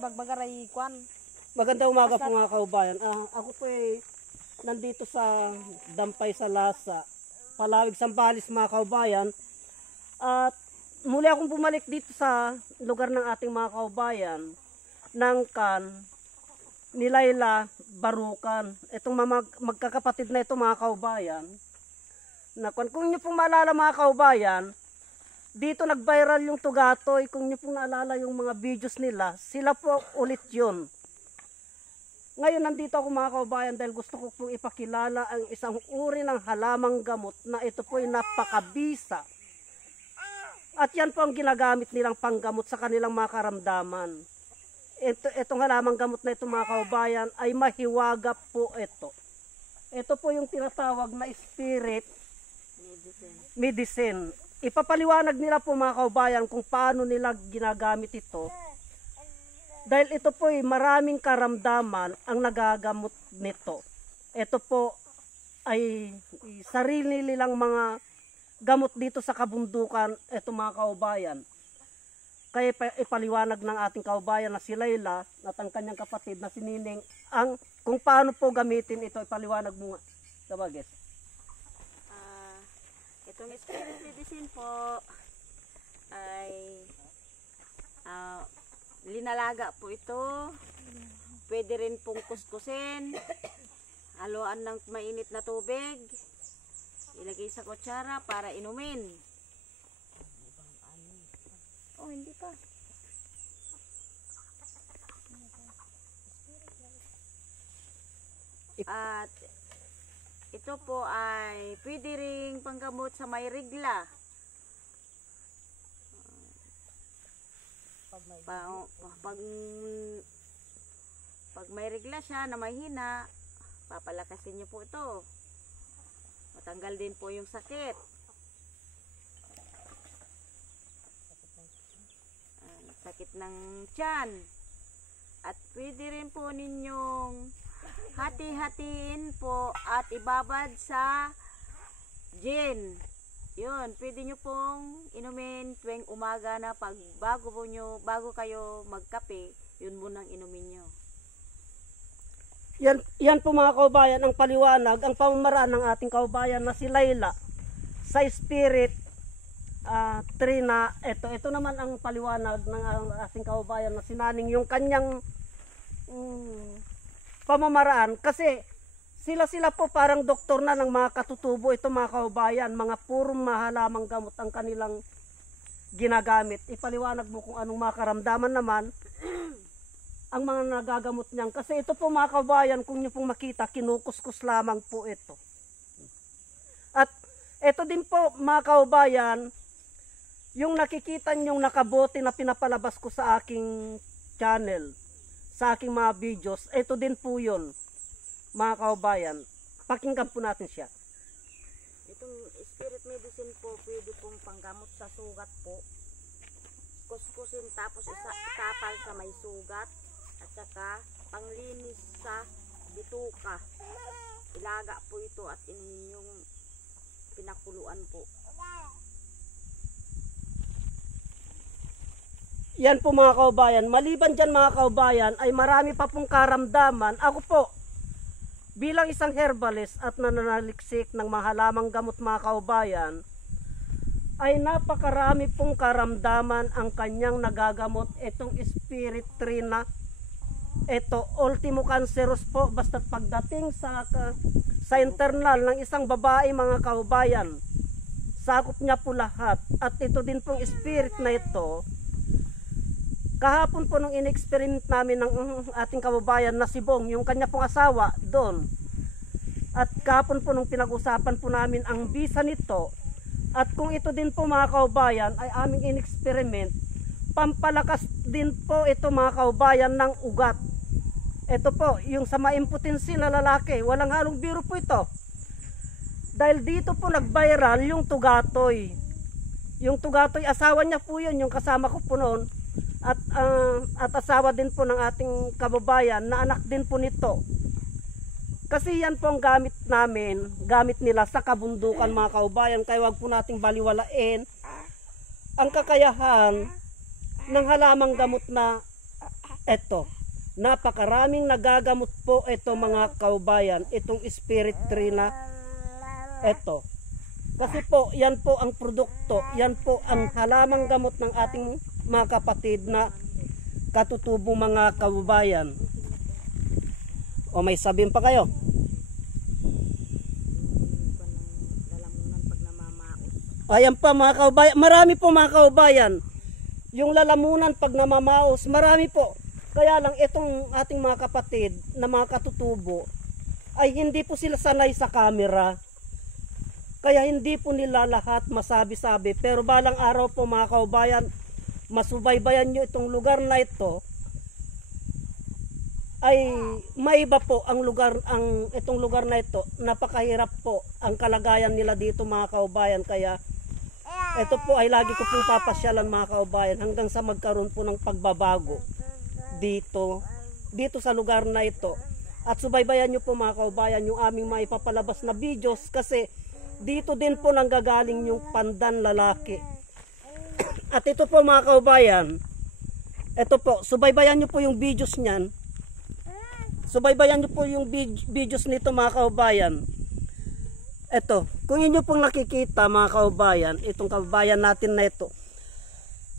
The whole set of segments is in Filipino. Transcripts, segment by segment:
bagbagaray kwan. Magandang umaga po mga kaubayan. Ako po nandito sa Dampay sa Lasa, Palawig, Sambales mga kaubayan. At muli akong bumalik dito sa lugar ng ating mga kaubayan ng ni Layla Barukan. Itong magkakapatid na ito mga kaubayan. Kung nyo pong maalala mga kaubayan, dito nag-viral yung Tugatoy. Kung nyo pong naalala yung mga videos nila, sila po ulit yun. Ngayon nandito ako mga kaubayan dahil gusto ko pong ipakilala ang isang uri ng halamang gamot na ito po ay napakabisa. At yan po ang ginagamit nilang panggamot sa kanilang mga karamdaman. Itong halamang gamot na ito mga kaubayan ay mahiwaga po ito. Ito po yung tinatawag na spirit medicine. Ipapaliwanag nila po mga kaubayan kung paano nila ginagamit ito. Dahil ito po ay maraming karamdaman ang nagagamot nito. Ito po ay sarili nilang mga gamot dito sa kabundukan, ito mga kaubayan. Kaya ipaliwanag ng ating kaubayan na si Layla at ang kanyang kapatid na si Nining kung paano po gamitin ito. Ipaliwanag mo nga. Sabagis. Itong spirit medicine po ay linalaga po ito. Pwede rin pong kuskusin. Haluan ng mainit na tubig. Ilagay sa kutsara para inumin. Oh, hindi pa. At ito po ay pwede ring panggamot sa may rigla. Pag may regla siya na mahina, papalakasin niyo po ito. Matanggal din po yung sakit. Sakit ng tiyan. At pwede rin po ninyong hati-hatiin po at ibabad sa gin. Yun, pwede nyo pong inumin tuwing umaga na bago kayo magkape, yun munang inumin nyo. Yan po mga kaubayan ang paliwanag, ang pamamaraan ng ating kaubayan na si Layla sa spirit tree na ito naman ang paliwanag ng ating kaubayan na si Naning, yung kanyang pamamaraan. Kasi sila po parang doktor na ng mga katutubo. Ito mga kaubayan, mga purong mahalamang gamot ang kanilang ginagamit. Ipaliwanag mo kung anong mga karamdaman naman ang mga nagagamot niyan. Kasi ito po mga kaubayan, kung nyo pong makita, kinukuskus lamang po ito. At ito din po mga kaubayan, yung nakikita nyong nakabote na pinapalabas ko sa aking channel, sa aking mga videos, ito din po yun. Mga kaubayan, pakinggan po natin siya. Itong spirit medicine po, pwede pong panggamot sa sugat po. Kuskusin tapos itapal sa may sugat. At saka panglinis sa bituka. Ilaga po ito at yung pinakuluan po. Yan po mga kaubayan. Maliban dyan mga kaubayan ay marami pa pong karamdaman. Ako po, bilang isang herbalist at nananaliksik ng mga halamang gamot mga kaubayan, ay napakarami pong karamdaman ang kanyang nagagamot. Itong spirit tree na ito, ultimo cancerous po, basta't pagdating sa internal ng isang babae mga kaubayan, sakop niya po lahat. At ito din pong spirit na ito, kahapon po nung in-experiment namin ng ating kababayan na si Bong, yung kanya pong asawa doon. At kahapon po nung pinag-usapan po namin ang bisa nito. At kung ito din po mga kaubayan ay aming in-experiment, pampalakas din po ito mga kaubayan ng ugat. Ito po, yung sa maimpotensi na lalaki, walang halong biro po ito. Dahil dito po nag-viral yung Tugatoy. Yung Tugatoy, asawa niya po yun, yung kasama ko po noon. At asawa din po ng ating kababayan na anak din po nito. Kasi yan po ang gamit namin, gamit nila sa kabundukan mga kaubayan. Kaya wag po nating baliwalain ang kakayahan ng halamang gamot na Eto, napakaraming nagagamot po ito mga kaubayan, itong spirit tree na eto. Kasi po, yan po ang produkto, yan po ang halamang gamot ng ating mga kapatid na katutubo mga kaubayan. O may sabihin pa kayo? Lalamunan pag namamaos. Ayan pa mga kaubayan, marami po mga kaubayan. Yung lalamunan pag namamaos, marami po. Kaya lang itong ating mga kapatid na mga katutubo ay hindi po sila sanay sa camera. Kaya hindi po nila lahat masabi-sabi. Pero balang araw po mga kaubayan, masubaybayan nyo itong lugar na ito, ay maiba po ang lugar, itong lugar na ito. Napakahirap po ang kalagayan nila dito mga kaubayan. Kaya ito po ay lagi ko pong papasyalan mga kaubayan hanggang sa magkaroon po ng pagbabago dito sa lugar na ito. At subaybayan nyo po mga kaubayan yung aming maipapalabas na videos kasi dito din po nanggagaling yung pandan lalaki. At ito po mga kaubayan, ito po, subaybayan nyo po yung videos niyan. Subaybayan nyo po yung videos nito mga kaubayan. Ito, kung inyo pong nakikita mga kaubayan, itong kaubayan natin na ito,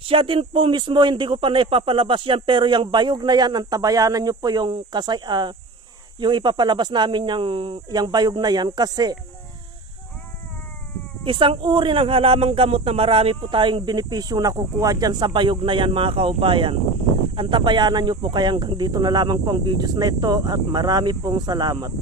siya din po mismo, hindi ko pa naipapalabas yan, pero yung bayog na yan, ang tabayanan nyo po yung yung ipapalabas namin yung bayog na yan kasi isang uri ng halamang gamot na marami po tayong benepisyong nakukuha dyan sa bayog na yan mga kaubayan. Ang tabayanan nyo po, kaya hanggang dito na lamang po ang videos na ito at marami pong salamat.